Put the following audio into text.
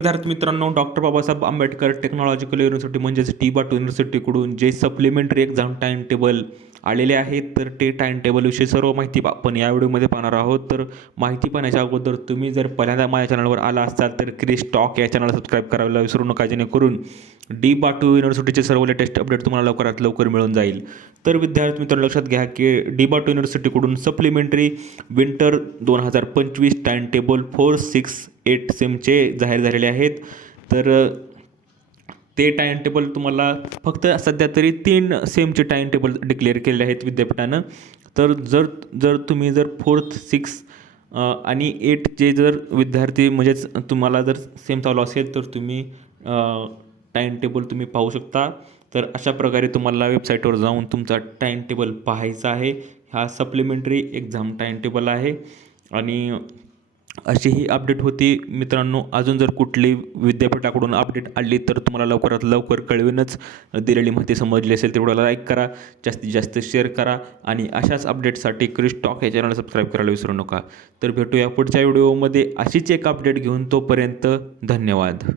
विद्यार्थी मित्रांनो, doctor Babasaheb Ambedkar technological university म्हणजेच टी-बाटू युनिव्हर्सिटीकडून जे सप्लिमेंटरी एक्झाम टाईम टेबल आलेले आहेत, तर ते टाईम टेबलविषयी सर्व माहिती आपण या व्हिडिओमध्ये पाहणार आहोत. तर माहिती पाहण्याच्या अगोदर तुम्ही जर पहिल्यांदा माझ्या चॅनलवर आला असाल तर क्रिस टॉक या चॅनलला सबस्क्राईब करायला विसरू नका, जेणेकरून डी-बाटू युनिव्हर्सिटीचे सर्व लेटेस्ट अपडेट तुम्हाला लवकरात लवकर मिळून जाईल. तर विद्यार्थी मित्रांनो, लक्षात घ्या की डी-बाटू युनिव्हर्सिटीकडून सप्लिमेंटरी विंटर 2025 टाईम टेबल 4-6-8 सेमचे जाहीर झालेले आहेत. तर ते टाईम टेबल तुम्हाला फक्त सध्या तरी 3 सेमचे टाईम टेबल डिक्लेअर केलेले आहेत विद्यापीठानं. तर जर तुम्ही 4th 6 आणि 8चे जर विद्यार्थी म्हणजेच तुम्हाला जर सेम चालू असेल तर तुम्ही टाईम टेबल तुम्ही पाहू शकता. तर अशा प्रकारे तुम्हाला वेबसाईटवर जाऊन तुमचा टाईम टेबल पाहायचा आहे. हा सप्लिमेंटरी एक्झाम टाईम टेबल आहे आणि अशी ही अपडेट होती मित्रांनो. अजून जर कुठली विद्यापीठाकडून अपडेट आली तर तुम्हाला लवकरात लवकर कळविनच. दिलेली माहिती समजली असेल तेवढं लाईक करा, जास्तीत जास्त शेअर करा आणि अशाच अपडेटसाठी क्रिस टॉक या चॅनलला सबस्क्राईब करायला विसरू नका. तर भेटूया पुढच्या व्हिडिओमध्ये अशीच एक अपडेट घेऊन. तोपर्यंत धन्यवाद.